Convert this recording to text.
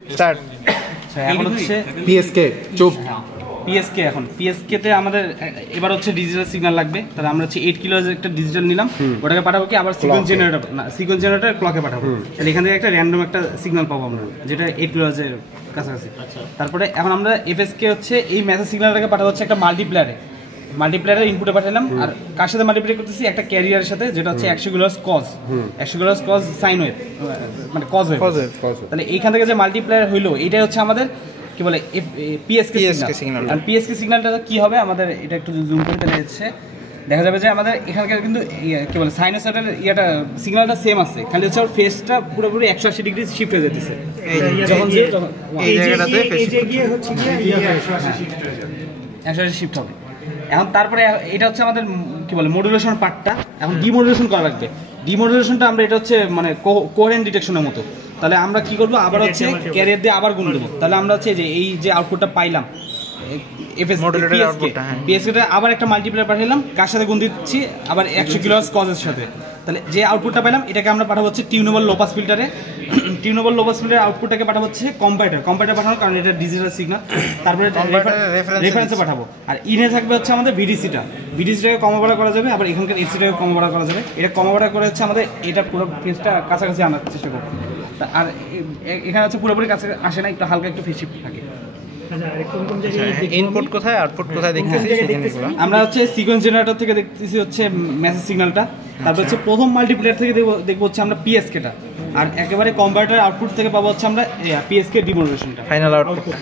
Start. এখন হচ্ছে পিএসকে চুপ। পিএসকে এখন পিএসকে আমাদের এবার হচ্ছে ডিজিটাল সিগন্যাল লাগবে। তাহলে আমরা হচ্ছে 8 কিলোজ একটা ডিজিটাল নিলাম, ওটাকে পাঠাবো কি আবার সিকোয়েন্স জেনারেটর না সিকোয়েন্স জেনারেটর ক্লকে পাঠাবো। তাহলে এখান থেকে একটা র্যান্ডম একটা সিগন্যাল পাবো আমরা, যেটা 8 কিলোজের কাছাকাছি। তারপরে এখন আমরা এফএসকে হচ্ছে এই মেসেজ সিগন্যালটাকে পাঠাবো হচ্ছে একটা মাল্টিপ্লেয়ারের ইনপুটে পাঠালাম। আর কার সাথে মাল্টিপ্লাই করতেছি? একটা ক্যারিয়ারের সাথে, যেটা হচ্ছে 100 কিলোজ কজ 100 কিলোজ কজ সাইন ওয়েভ, মানে কজ ওয়েভ। তাহলে এইখান থেকে যে মাল্টিপ্লেয়ার হইলো, এটাই হচ্ছে আমাদের কি বলে পিএসকে সিগন্যাল। আর পিএসকে সিগন্যালটা কি হবে আমাদের, এটা একটু জুম করে তাহলে হচ্ছে দেখা যাবে যে আমাদের এখানকার কিন্তু কি বলে সাইনোসয়েডের ইয়াটা সিগন্যালটা সেম আছে, খালি হচ্ছে ওর ফেসটা পুরোপুরি 180 ডিগ্রি শিফট হয়ে যেতেছে। যখন এই জায়গাটাতে গিয়ে হচ্ছে গিয়ে 180 শিফট হবে। এখন তারপরে এটা হচ্ছে আমাদের কি বলে মডুলেশন পার্টটা। এখন ডিমডুলেশন করা লাগবে। ডিমডুলেশনটা আমরা এটা হচ্ছে মানে কোহেরেন্ট ডিটেকশনের মতো। তাহলে আমরা কি করবো, আবার হচ্ছে ক্যারিয়ার দিয়ে আবার গুণ দেবো। তাহলে আমরা হচ্ছে যে এই যে আউটপুটটা পাইলাম পিএসকেটা আবার একটা মাল্টিপ্লায়ার পাঠালাম, কার সাথে গুণ দিচ্ছি আবার 100 কিলোজ কজের সাথে। তাহলে যে আউটপুটটা পেলাম এটাকে আমরা পাঠাবো হচ্ছে টিউনেবল লো পাস ফিল্টারে। টিউনেবল লো পাস ফিল্টারের আউটপুটটাকে পাঠাবো হচ্ছে কম্পারেটর পাঠানোর কারণ এটা ডিজিটাল সিগন্যাল। তারপরে রেফারেন্সে পাঠাবো। আর ইনে থাকবে হচ্ছে আমাদের ভিডিসিটাকে কমাবাড়া করা যাবে, আবার এখানকার এসিটাকে কমাবাড়া করা যাবে। এটা কমাবাড়া করে হচ্ছে আমাদের এটা পুরো ফেসটা কাছাকাছি আনার চেষ্টা করবো। আর এখানে হচ্ছে পুরোপুরি কাছে আসে না, একটু হালকা একটু ফেস শিফট থাকে। ইনপুট কোথায় আউটপুট কোথায় দেখতেছি আমরা হচ্ছে সিকোয়েন্স জেনারেটর থেকে দেখতেছি হচ্ছে মেসেজ সিগন্যালটা। তারপর হচ্ছে প্রথম মাল্টিপ্লেয়ার থেকে দেখবো হচ্ছে আমরা পিএসকেটা। আর একেবারে কম্পিউটার আউটপুট থেকে পাবো হচ্ছে আমরা পিএসকে ডিমোডুলেশনটা, ফাইনাল আউটপুট।